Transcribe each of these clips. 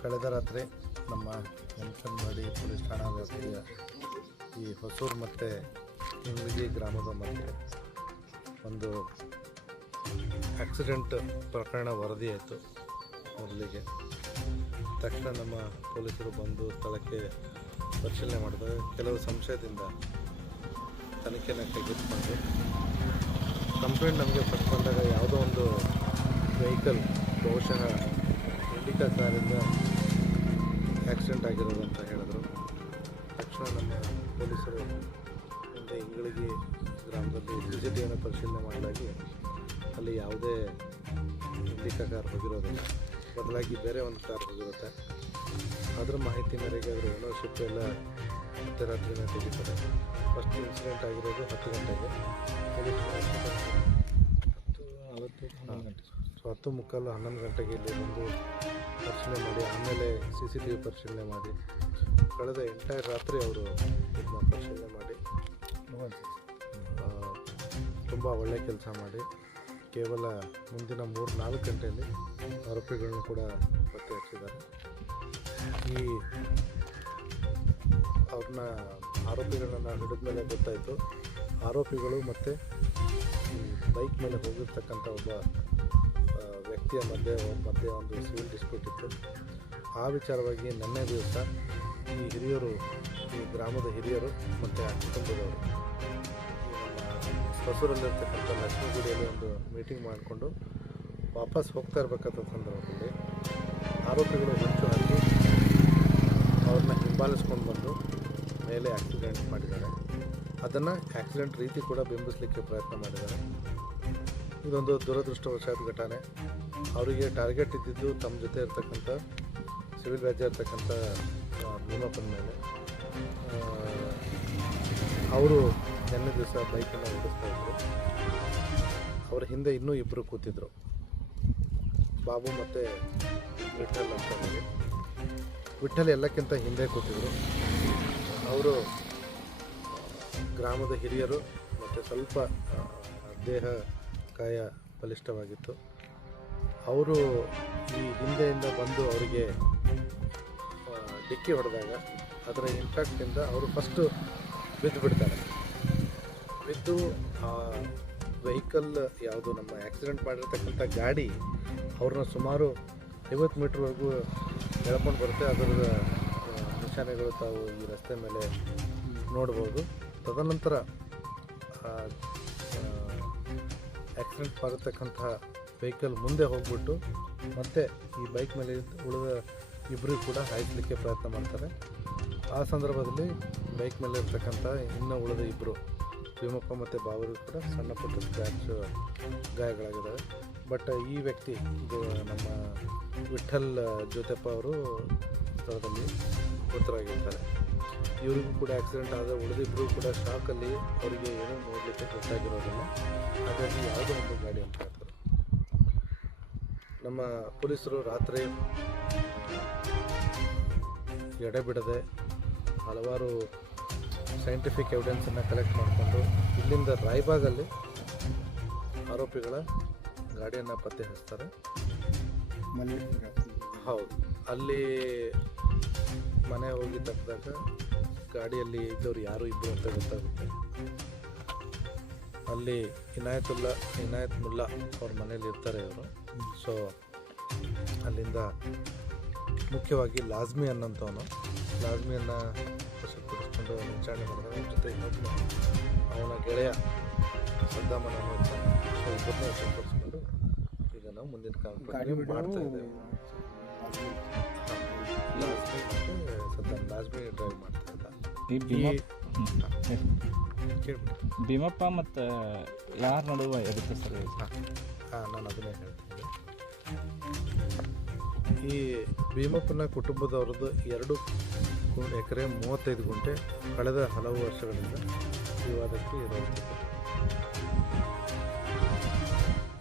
ಕಳೆದ ರಾತ್ರಿ ನಮ್ಮ ಯಮಕನಮರಡಿ ಪೊಲೀಸ್ ಠಾಣಾ ವ್ಯಾಪ್ತಿಯ ಈ ಹೊಸೂರು ಮತ್ತು ಇಂಗ್ಲಿಗಿ ಗ್ರಾಮದ ಮಧ್ಯೆ ಒಂದು ಆಕ್ಸಿಡೆಂಟ್ ಪ್ರಕರಣ ವರದಿಯಾಯಿತು. ಮೊದಲಿಗೆ ತಕ್ಷಣ ನಮ್ಮ ಪೊಲೀಸರು ಬಂದು ಸ್ಥಳಕ್ಕೆ ಪರಿಶೀಲನೆ ಮಾಡಿದಾಗ ಕೆಲವು ಸಂಶಯದಿಂದ ತನಿಖೆಯನ್ನು ಕೈಗೆತ್ತಿಕೊಂಡು ಕಂಪ್ಲೇಂಟ್ ನಮಗೆ ಫಸ್ಟ್ ಬಂದಾಗ ಯಾವುದೋ ಒಂದು ವೆಹಿಕಲ್ ಬಹುಶಃ ಇಂಡಿಕಾ ಕಾರಿಂದ ಆಕ್ಸಿಡೆಂಟ್ ಆಗಿರೋದು ಅಂತ ಹೇಳಿದ್ರು. ತಕ್ಷಣ ನಮ್ಮ ಪೊಲೀಸರು ಮುಂದೆ ಇಂಗಳಗಿ ಗ್ರಾಮದಲ್ಲಿ CCTVಯನ್ನು ಪರಿಶೀಲನೆ ಮಾಡಲಾಗಿ ಅಲ್ಲಿ ಯಾವುದೇ ಇಂಡಿಕಾ ಕಾರ್ ಹೋಗಿರೋದಿಲ್ಲ, ಬದಲಾಗಿ ಬೇರೆ ಒಂದು ಕಾರ್ ಹೋಗಿರುತ್ತೆ. ಅದರ ಮಾಹಿತಿ ಮೇರೆಗೆ ಅದರ ಓನರ್ಶಿಪ್ ಎಲ್ಲ ಮಧ್ಯರಾತ್ರಿನೇ ತೆಗಿತಾರೆ. ಫಸ್ಟ್ ಇನ್ಸಿಡೆಂಟ್ ಆಗಿರೋದು 10 ಗಂಟೆಗೆ, 10:15 11 ಗಂಟೆಗೆ ಇಲ್ಲಿ ಬಂದು ಪರಿಶೀಲನೆ ಮಾಡಿ ಆಮೇಲೆ CCTV ಪರಿಶೀಲನೆ ಮಾಡಿ ಕಳೆದ ಎಂಟೈರ್ ರಾತ್ರಿ ಅವರು ಇದನ್ನ ಪರಿಶೀಲನೆ ಮಾಡಿ ತುಂಬ ಒಳ್ಳೆಯ ಕೆಲಸ ಮಾಡಿ ಕೇವಲ ಮುಂದಿನ 3-4 ಗಂಟೆಯಲ್ಲಿ ಆರೋಪಿಗಳನ್ನು ಕೂಡ ಪತ್ತೆ ಹಚ್ಚಿದ್ದಾರೆ. ಈ ಆರೋಪಿಗಳನ್ನ ಹಿಡಿದ ಮೇಲೆ ಗೊತ್ತಾಯಿತು ಆರೋಪಿಗಳು ಮತ್ತು ಈ ಬೈಕ್ ಮೇಲೆ ಹೋಗಿರ್ತಕ್ಕಂಥ ಒಬ್ಬ ವ್ಯಕ್ತಿಯ ಮಧ್ಯೆ ಒಂದು ಸಿವಿಲ್ ಡಿಸ್ಪ್ಯೂಟ್ ಇತ್ತು. ಆ ವಿಚಾರವಾಗಿ ನಿನ್ನೆ ದಿವಸ ಈ ಗ್ರಾಮದ ಹಿರಿಯರು ಮತ್ತು ಆ ಕುಟುಂಬದವರು ಹೊಸೂರಲ್ಲಿರ್ತಕ್ಕಂಥ ಲಕ್ಷ್ಮೀಗುಡಿಯಲ್ಲಿ ಒಂದು ಮೀಟಿಂಗ್ ಮಾಡಿಕೊಂಡು ವಾಪಸ್ ಹೋಗ್ತಾ ಇರಬೇಕಾದ ಸಂದರ್ಭದಲ್ಲಿ ಆರೋಪಿಗಳು ಹೊಂಚು ಹಾಕಿ ಅವ್ರನ್ನ ಹಿಂಬಾಲಿಸ್ಕೊಂಡು ಬಂದು ಮೇಲೆ ಆಕ್ಸಿಡೆಂಟ್ ಮಾಡಿದ್ದಾರೆ. ಅದನ್ನು ಆಕ್ಸಿಡೆಂಟ್ ರೀತಿ ಕೂಡ ಬಿಂಬಿಸಲಿಕ್ಕೆ ಪ್ರಯತ್ನ ಮಾಡಿದ್ದಾರೆ. ಇದೊಂದು ದುರದೃಷ್ಟವಶಾತ್ ಘಟನೆ. ಅವರಿಗೆ ಟಾರ್ಗೆಟ್ ಇದ್ದಿದ್ದು ತಮ್ಮ ಜೊತೆ ಇರ್ತಕ್ಕಂಥ ಸಿವಿಲ್ ರಾಜ್ಯ ಇರ್ತಕ್ಕಂಥ ಭೀಮಪ್ಪನ ಮೇಲೆ. ಅವರು ನಿನ್ನೆ ದಿವಸ ಬೈಕನ್ನು ಓಡಿಸ್ತಾ ಇದ್ದರು. ಅವರ ಹಿಂದೆ ಇನ್ನೂ ಇಬ್ಬರು ಕೂತಿದ್ರು, ಬಾಬು ಮತ್ತು ವಿಠಲ್ ಅಂತ ಹೇಳಿ. ವಿಠಲ್ ಎಲ್ಲಕ್ಕಿಂತ ಹಿಂದೆ ಕೂತಿದ್ರು. ಅವರು ಗ್ರಾಮದ ಹಿರಿಯರು ಮತ್ತು ಸ್ವಲ್ಪ ದೇಹ ಕಾಯ ಬಲಿಷ್ಠವಾಗಿತ್ತು. ಅವರು ಈ ಹಿಂದೆಯಿಂದ ಬಂದು ಅವರಿಗೆ ಡಿಕ್ಕಿ ಹೊಡೆದಾಗ ಅದರ ಇಂಪ್ಯಾಕ್ಟಿಂದ ಅವರು ಫಸ್ಟು ಬಿದ್ದು ಬಿಡ್ತಾರೆ. ಬಿದ್ದು ಆ ವೆಹಿಕಲ್ ಯಾವುದು ನಮ್ಮ ಆ್ಯಕ್ಸಿಡೆಂಟ್ ಮಾಡಿರ್ತಕ್ಕಂಥ ಗಾಡಿ ಅವ್ರನ್ನ ಸುಮಾರು 50 ಮೀಟ್ರ್ವರೆಗೂ ಎಳ್ಕೊಂಡು ಬರುತ್ತೆ. ಅದರ ನಿಶಾನೆಗಳು ತಾವು ಈ ರಸ್ತೆ ಮೇಲೆ ನೋಡ್ಬೋದು. ತದನಂತರ ಆಕ್ಸಿಡೆಂಟ್ ಮಾಡಿರ್ತಕ್ಕಂಥ ವೆಹಿಕಲ್ ಮುಂದೆ ಹೋಗ್ಬಿಟ್ಟು ಮತ್ತೆ ಈ ಬೈಕ್ ಮೇಲೆ ಉಳಿದ ಇಬ್ಬರು ಕೂಡ ಹಾಯಿಸಲಿಕ್ಕೆ ಪ್ರಯತ್ನ ಮಾಡ್ತಾರೆ. ಆ ಸಂದರ್ಭದಲ್ಲಿ ಬೈಕ್ ಮೇಲೆ ಇರ್ತಕ್ಕಂಥ ಇನ್ನೂ ಉಳಿದ ಇಬ್ಬರು ಭೀಮಪ್ಪ ಮತ್ತು ಬಾಬುರು ಕೂಡ ಸಣ್ಣ ಪುಟ್ಟ ಸ್ಕ್ರ್ಯಾಚ್ ಗಾಯಗಳಾಗಿದ್ದಾವೆ. ಬಟ್ ಈ ವ್ಯಕ್ತಿ ಇದು ನಮ್ಮ ವಿಠಲ್ ಜ್ಯೋತಪ್ಪ ಅವರು ಸ್ಥಳದಲ್ಲಿ ಮೃತರಾಗಿರ್ತಾರೆ. ಇವರಿಗೂ ಕೂಡ ಆಕ್ಸಿಡೆಂಟ್ ಆದ ಉಳಿದಿಬ್ಬರು ಕೂಡ ಶಾಕಲ್ಲಿ ಅವರಿಗೆ ಏನೂ ನೋಡಲಿಕ್ಕೆ ಗೊತ್ತಾಗಿರೋದಿಲ್ಲ. ಹಾಗಾಗಿ ಯಾವುದೋ ಒಂದು ಗಾಡಿ ಅಂತ ಹೇಳ್ತಾರೆ. ನಮ್ಮ ಪೊಲೀಸರು ರಾತ್ರಿ ಎಡೆಬಿಡದೆ ಹಲವಾರು ಸೈಂಟಿಫಿಕ್ ಎವಿಡೆನ್ಸನ್ನು ಕಲೆಕ್ಟ್ ಮಾಡಿಕೊಂಡು ಇಲ್ಲಿಂದ ರಾಯಬಾಗಲ್ಲಿ ಆರೋಪಿಗಳ ಗಾಡಿಯನ್ನು ಪತ್ತೆ ಹಚ್ತಾರೆ. ಹೌದು, ಅಲ್ಲಿ ಮನೆ ಹೋಗಿ ತಪ್ಪಿದಾಗ ಗಾಡಿಯಲ್ಲಿ ಇದ್ದವ್ರು ಯಾರು ಇಬ್ಬರು ಅಂತ ಗೊತ್ತಾಗುತ್ತೆ. ಅಲ್ಲಿ ಇನಾಯತ್ ಮುಲ್ಲಾ ಅವ್ರ ಮನೇಲಿ ಇರ್ತಾರೆ ಇವರು. ಸೊ ಅಲ್ಲಿಂದ ಮುಖ್ಯವಾಗಿ ಲಾಜ್ಮಿ ಅನ್ನೋಂಥವನು ಲಾಜ್ಮಿಯನ್ನು ವಶಪಡಿಸ್ಕೊಂಡು ವಿಚಾರಣೆ ಮಾಡಿದಾಗ ಅವ್ರ ಜೊತೆ ಇನ್ನೊಬ್ಬನು ಅವನ ಗೆಳೆಯ ಸದ್ದಾಮನ ಇರ್ತಾನೆ. ಸೊ ಇಬ್ಬರನ್ನ ವಶಪಡಿಸ್ಕೊಂಡು ಈಗ ನಾವು ಮುಂದಿನ ಕಾರ್ಯಕ್ರಮ ಮಾಡ್ತಾ ಇದ್ದೇವೆ. ಲಾಜ್ಮಿ ಡ್ರೈವ್ ಮಾಡ್ತಾ ಇದ್ದ. ಭೀಮಪ್ಪ ಮತ್ತು ಯಾರ ನಡುವೆ ಇರುತ್ತೆ ಸರ್? ನಾನು ಅದನ್ನೇ ಹೇಳ್ತೀನಿ. ಈ ಭೀಮಪ್ಪನ ಕುಟುಂಬದವ್ರದ್ದು 2 ಎಕರೆ 35 ಗುಂಟೆ ಕಳೆದ ಹಲವು ವರ್ಷಗಳಿಂದ ವಿವಾದಕ್ಕೆ ಇರುವಂಥದ್ದು.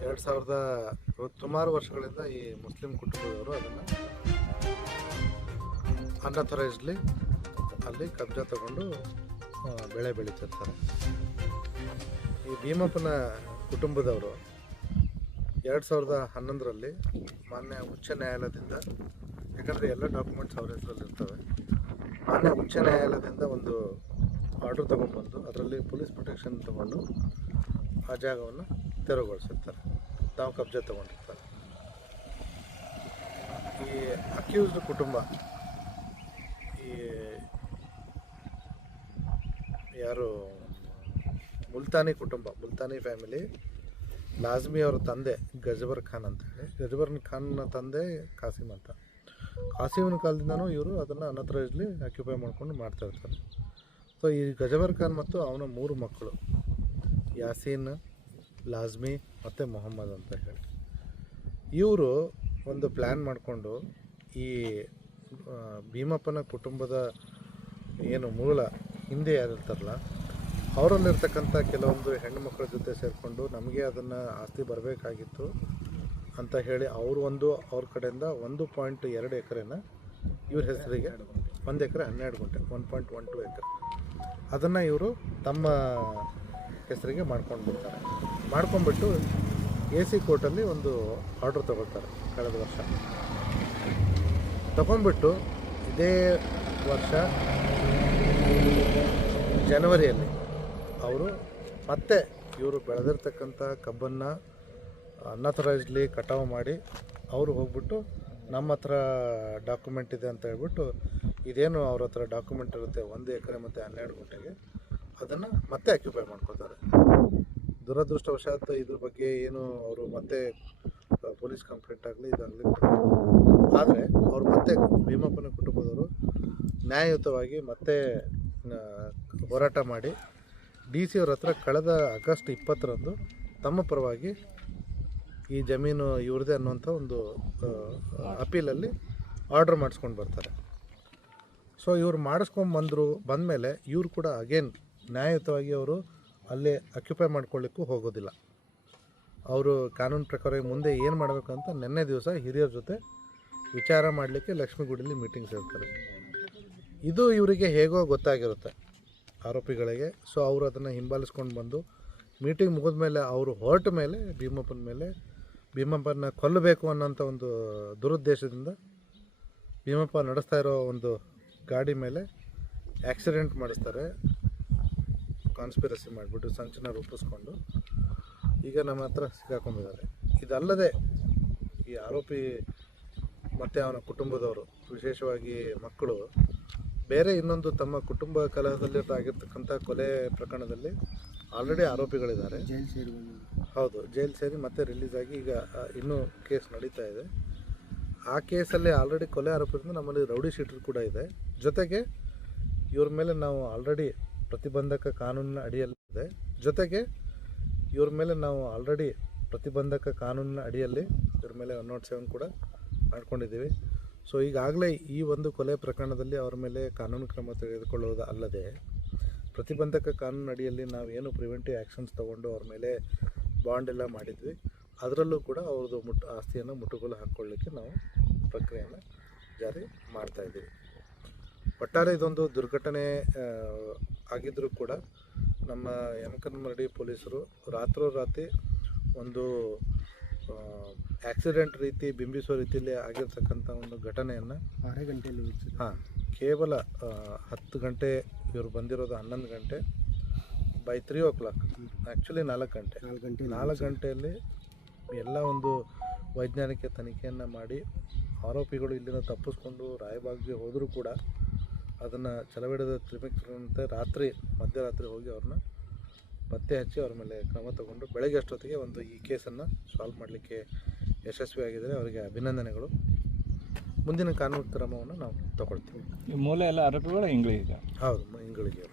2000 ಸುಮಾರು ವರ್ಷಗಳಿಂದ ಈ ಮುಸ್ಲಿಂ ಕುಟುಂಬದವರು ಅದನ್ನು ಅನ್ಅಥರೈಸ್ಡ್ಲಿ ಅಲ್ಲಿ ಕಬ್ಜಾ ತಗೊಂಡು ಬೆಳೆ ಬೆಳೀತಿರ್ತಾರೆ. ಈ ಭೀಮಪ್ಪನ ಕುಟುಂಬದವರು 2011ರಲ್ಲಿ ಮಾನ್ಯ ಉಚ್ಚ ನ್ಯಾಯಾಲಯದಿಂದ, ಯಾಕಂದರೆ ಎಲ್ಲ ಡಾಕ್ಯುಮೆಂಟ್ಸ್ ಅವ್ರ ಹೆಸರಲ್ಲಿ ಇರ್ತವೆ, ಮಾನ್ಯ ಉಚ್ಚ ನ್ಯಾಯಾಲಯದಿಂದ ಒಂದು ಆರ್ಡರ್ ತೊಗೊಂಡ್ಬಂದು ಅದರಲ್ಲಿ ಪೊಲೀಸ್ ಪ್ರೊಟೆಕ್ಷನ್ ತೊಗೊಂಡು ಆ ಜಾಗವನ್ನು ತೆರವುಗೊಳಿಸಿರ್ತಾರೆ, ತಾವು ಕಬ್ಜೆ ತೊಗೊಂಡಿರ್ತಾರೆ. ಈ ಅಕ್ಯೂಸ್ಡ್ ಕುಟುಂಬ, ಈ ಯಾರು ಮುಲ್ತಾನಿ ಕುಟುಂಬ, ಮುಲ್ತಾನಿ ಫ್ಯಾಮಿಲಿ, ಲಾಜ್ಮಿ ಅವರ ತಂದೆ ಗಜಬರ್ ಖಾನ್ ಅಂತ ಹೇಳಿ, ಗಜಬರ್ ಖಾನ್ನ ತಂದೆ ಕಾಸಿಮ್ ಅಂತ. ಕಾಸಿಮನ ಕಾಲದಿಂದನೂ ಇವರು ಅದನ್ನು ಅನಥರೈಸ್ಲಿ ಆಕ್ಯುಪೈ ಮಾಡ್ಕೊಂಡು ಮಾಡ್ತಾ ಇರ್ತಾರೆ. ಸೊ ಈ ಗಜಬರ್ ಖಾನ್ ಮತ್ತು ಅವನ 3 ಮಕ್ಕಳು, ಯಾಸೀನ್, ಲಾಜ್ಮಿ ಮತ್ತು ಮೊಹಮ್ಮದ್ ಅಂತ ಹೇಳಿ, ಇವರು ಒಂದು ಪ್ಲ್ಯಾನ್ ಮಾಡಿಕೊಂಡು ಈ ಭೀಮಪ್ಪನ ಕುಟುಂಬದ ಏನು ಮೂಲ ಹಿಂದೆ ಯಾರಿರ್ತಾರಲ್ಲ ಅವರಲ್ಲಿರ್ತಕ್ಕಂಥ ಕೆಲವೊಂದು ಹೆಣ್ಣು ಮಕ್ಕಳ ಜೊತೆ ಸೇರಿಕೊಂಡು ನಮಗೆ ಅದನ್ನು ಆಸ್ತಿ ಬರಬೇಕಾಗಿತ್ತು ಅಂತ ಹೇಳಿ ಅವ್ರ ಕಡೆಯಿಂದ 1.2 ಎಕರೆನ ಇವ್ರ ಹೆಸರಿಗೆ, 1 ಎಕರೆ 12 ಗುಂಟೆ, 1.12 ಎಕರೆ ಅದನ್ನು ಇವರು ತಮ್ಮ ಹೆಸರಿಗೆ ಮಾಡ್ಕೊಂಡ್ಬಿಡ್ತಾರೆ. ಮಾಡ್ಕೊಂಡ್ಬಿಟ್ಟು AC ಕೋರ್ಟಲ್ಲಿ ಒಂದು ಆರ್ಡ್ರ್ ತಗೊಳ್ತಾರೆ ಕಳೆದ ವರ್ಷ. ತಗೊಂಡ್ಬಿಟ್ಟು ಇದೇ ವರ್ಷ ಜನವರಿಯಲ್ಲಿ ಅವರು ಮತ್ತೆ ಇವರು ಬೆಳೆದಿರ್ತಕ್ಕಂಥ ಕಬ್ಬನ್ನು ಅನ್ಅಥರೈಸ್ಡ್ಲಿ ಕಟಾವು ಮಾಡಿ ಅವರು ಹೋಗ್ಬಿಟ್ಟು ನಮ್ಮ ಹತ್ರ ಡಾಕ್ಯುಮೆಂಟ್ ಇದೆ ಅಂತ ಹೇಳ್ಬಿಟ್ಟು, ಇದೇನು ಅವ್ರ ಹತ್ರ ಡಾಕ್ಯುಮೆಂಟ್ ಇರುತ್ತೆ 1 ಎಕರೆ ಮತ್ತು 12 ಗುಂಟೆಗೆ, ಅದನ್ನು ಮತ್ತೆ ಆಕ್ಯುಪೈ ಮಾಡ್ಕೊತಾರೆ. ದುರದೃಷ್ಟವಶಾತ್ ಇದ್ರ ಬಗ್ಗೆ ಏನು ಅವರು ಮತ್ತೆ ಪೊಲೀಸ್ ಕಂಪ್ಲೇಂಟ್ ಆಗಲಿ ಇದಾಗಲಿ, ಆದರೆ ಅವರು ಮತ್ತೆ ಭೀಮಪ್ಪನ ಕುಟುಂಬದವರು ನ್ಯಾಯಯುತವಾಗಿ ಮತ್ತೆ ಹೋರಾಟ ಮಾಡಿ DC ಅವ್ರ ಹತ್ರ ಕಳೆದ ಆಗಸ್ಟ್ 20ರಂದು ತಮ್ಮ ಪರವಾಗಿ ಈ ಜಮೀನು ಇವ್ರದ್ದೇ ಅನ್ನುವಂಥ ಒಂದು ಅಪೀಲಲ್ಲಿ ಆರ್ಡ್ರ್ ಮಾಡಿಸ್ಕೊಂಡು ಬರ್ತಾರೆ. ಸೊ ಇವ್ರು ಬಂದಮೇಲೆ ಇವರು ಕೂಡ ಅಗೇನ್ ನ್ಯಾಯಯುತವಾಗಿ ಅವರು ಅಲ್ಲೇ ಆಕ್ಯುಪೈ ಮಾಡ್ಕೊಳ್ಳಿಕ್ಕೂ ಹೋಗೋದಿಲ್ಲ. ಅವರು ಕಾನೂನು ಪ್ರಕಾರ ಮುಂದೆ ಏನು ಮಾಡಬೇಕಂತ ನಿನ್ನೆ ದಿವಸ ಹಿರಿಯರ ಜೊತೆ ವಿಚಾರ ಮಾಡಲಿಕ್ಕೆ ಲಕ್ಷ್ಮೀಗುಡಿಲಿ ಮೀಟಿಂಗ್ ಸೇರ್ತಾರೆ. ಇದು ಇವರಿಗೆ ಹೇಗೋ ಗೊತ್ತಾಗಿರುತ್ತೆ ಆರೋಪಿಗಳಿಗೆ. ಸೊ ಅವರು ಅದನ್ನು ಹಿಂಬಾಲಿಸ್ಕೊಂಡು ಬಂದು ಮೀಟಿಂಗ್ ಮುಗಿದ ಮೇಲೆ ಅವರು ಹೊರಟ ಮೇಲೆ ಭೀಮಪ್ಪನ ಕೊಲ್ಲಬೇಕು ಅನ್ನೋಂಥ ಒಂದು ದುರುದ್ದೇಶದಿಂದ ಭೀಮಪ್ಪ ನಡೆಸ್ತಾ ಇರೋ ಒಂದು ಗಾಡಿ ಮೇಲೆ ಆಕ್ಸಿಡೆಂಟ್ ಮಾಡಿಸ್ತಾರೆ, ಕಾನ್ಸ್ಪಿರಸಿ ಮಾಡಿಬಿಟ್ಟು ಸಂಚನ ರೂಪಿಸ್ಕೊಂಡು ಈಗ ನಮ್ಮ ಹತ್ರ ಸಿಕ್ಕಾಕೊಂಡಿದ್ದಾರೆ. ಇದಲ್ಲದೆ ಈ ಆರೋಪಿ ಮತ್ತು ಅವನ ಕುಟುಂಬದವರು, ವಿಶೇಷವಾಗಿ ಮಕ್ಕಳು, ಬೇರೆ ಇನ್ನೊಂದು ತಮ್ಮ ಕುಟುಂಬ ಕಲಹದಲ್ಲಿದ್ದಾಗಿರ್ತಕ್ಕಂಥ ಕೊಲೆ ಪ್ರಕರಣದಲ್ಲಿ ಆಲ್ರೆಡಿ ಆರೋಪಿಗಳಿದ್ದಾರೆ. ಹೌದು, ಜೈಲು ಸೇರಿ ಮತ್ತೆ ರಿಲೀಸ್ ಆಗಿ ಈಗ ಇನ್ನೂ ಕೇಸ್ ನಡೀತಾ ಇದೆ. ಆ ಕೇಸಲ್ಲಿ ಆಲ್ರೆಡಿ ಕೊಲೆ ಆರೋಪಿಯಿಂದ ನಮ್ಮಲ್ಲಿ ರೌಡಿ ಶೀಟರ್ ಕೂಡ ಇದೆ. ಜೊತೆಗೆ ಇವ್ರ ಮೇಲೆ ನಾವು ಆಲ್ರೆಡಿ ಪ್ರತಿಬಂಧಕ ಕಾನೂನಿನ ಅಡಿಯಲ್ಲಿ ಇವ್ರ ಮೇಲೆ 107 ಕೂಡ ಮಾಡ್ಕೊಂಡಿದ್ದೀವಿ. ಸೊ ಈಗಾಗಲೇ ಈ ಒಂದು ಕೊಲೆ ಪ್ರಕರಣದಲ್ಲಿ ಅವ್ರ ಮೇಲೆ ಕಾನೂನು ಕ್ರಮ ತೆಗೆದುಕೊಳ್ಳುವುದು ಅಲ್ಲದೆ, ಪ್ರತಿಬಂಧಕ ಕಾನೂನು ಅಡಿಯಲ್ಲಿ ನಾವೇನು ಪ್ರಿವೆಂಟಿವ್ ಆ್ಯಕ್ಷನ್ಸ್ ತೊಗೊಂಡು ಅವ್ರ ಮೇಲೆ ಬಾಂಡ್ ಎಲ್ಲ ಮಾಡಿದ್ವಿ, ಅದರಲ್ಲೂ ಕೂಡ ಅವ್ರದ್ದು ಆಸ್ತಿಯನ್ನು ಮುಟ್ಟುಗೋಲು ಹಾಕ್ಕೊಳ್ಳಿಕ್ಕೆ ನಾವು ಪ್ರಕ್ರಿಯೆಯನ್ನು ಜಾರಿ ಮಾಡ್ತಾಯಿದ್ದೀವಿ. ಒಟ್ಟಾರೆ ಇದೊಂದು ದುರ್ಘಟನೆ ಆಗಿದ್ದರೂ ಕೂಡ ನಮ್ಮ ಯಮಕನಮರಡಿ ಪೊಲೀಸರು ರಾತ್ರೋರಾತ್ರಿ ಒಂದು ಆಕ್ಸಿಡೆಂಟ್ ರೀತಿ ಬಿಂಬಿಸೋ ರೀತಿಯಲ್ಲಿ ಆಗಿರ್ತಕ್ಕಂಥ ಒಂದು ಘಟನೆಯನ್ನು 6 ಗಂಟೆಯಲ್ಲಿ ಕೇವಲ 10 ಗಂಟೆ, ಇವರು ಬಂದಿರೋದು 11 ಗಂಟೆ, ಬೈ 3 o'clock ಆ್ಯಕ್ಚುಲಿ 4 ಗಂಟೆಯಲ್ಲಿ ಎಲ್ಲ ಒಂದು ವೈಜ್ಞಾನಿಕ ತನಿಖೆಯನ್ನು ಮಾಡಿ ಆರೋಪಿಗಳು ಇಲ್ಲಿಂದ ತಪ್ಪಿಸ್ಕೊಂಡು ರಾಯಬಾಗ್ಗೆ ಹೋದರೂ ಕೂಡ ಅದನ್ನು ಛಲವಿಡದ ತ್ರಿಮಿಕ್ರಂತೆ ಮಧ್ಯರಾತ್ರಿ ಹೋಗಿ ಅವ್ರನ್ನ ಪತ್ತೆ ಹಚ್ಚಿ ಅವ್ರ ಮೇಲೆ ಕ್ರಮ ತಗೊಂಡು ಬೆಳಗ್ಗೆ ಅಷ್ಟೊತ್ತಿಗೆ ಈ ಕೇಸನ್ನು ಸಾಲ್ವ್ ಮಾಡಲಿಕ್ಕೆ ಯಶಸ್ವಿಯಾಗಿದ್ದರೆ ಅವರಿಗೆ ಅಭಿನಂದನೆಗಳು. ಮುಂದಿನ ಕಾನೂನು ಕ್ರಮವನ್ನು ನಾವು ತಗೊಳ್ತೀವಿ. ಮೂಲ ಎಲ್ಲ ಆರೋಪಿಗಳು ಇಂಗಳಿಗೆ? ಹೌದು, ಇಂಗಳಿಗೆ.